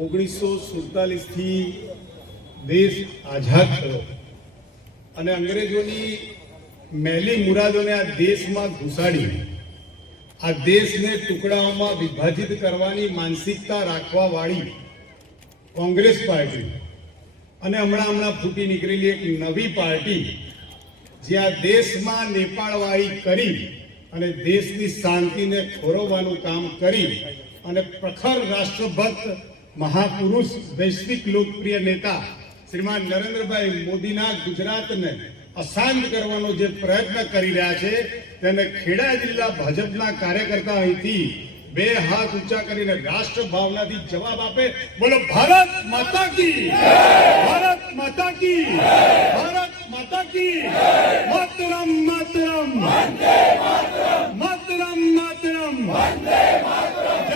1947 થી દેશ આઝાદ થયો અને અંગ્રેજોની મેલી મુરાદોને આ દેશમાં ઘુસાડી આ દેશને ટુકડાઓમાં વિભાજિત કરવાની માનસિકતા રાખવાવાળી કોંગ્રેસ પાર્ટી અને હમણાં ફૂટી નીકળેલી એક નવી પાર્ટી જે આ દેશમાં નેપાળવાળી કરી અને દેશની શાંતિને ખોરવવાનું કામ કરી અને પ્રખર રાષ્ટ્રભક્ત મહાપુરુષ વૈશ્વિક લોકપ્રિય નેતા શ્રીમાન નરેન્દ્રભાઈ મોદીના ગુજરાતને અશાંત કરવાનો જે પ્રયત્ન કરી રહ્યા છે તેને ખેડા જિલ્લા ભાજપના કાર્યકર્તા અહીંથી બે હાથ ઊંચા કરીને રાષ્ટ્ર ભાવનાથી જવાબ આપે. બોલો ભારત માતા કી, ભારત માતા કી, ભારત માતા કી, માતરમ માતરમ, વંદે માતરમ, માતરમ માતરમ, વંદે માતરમ.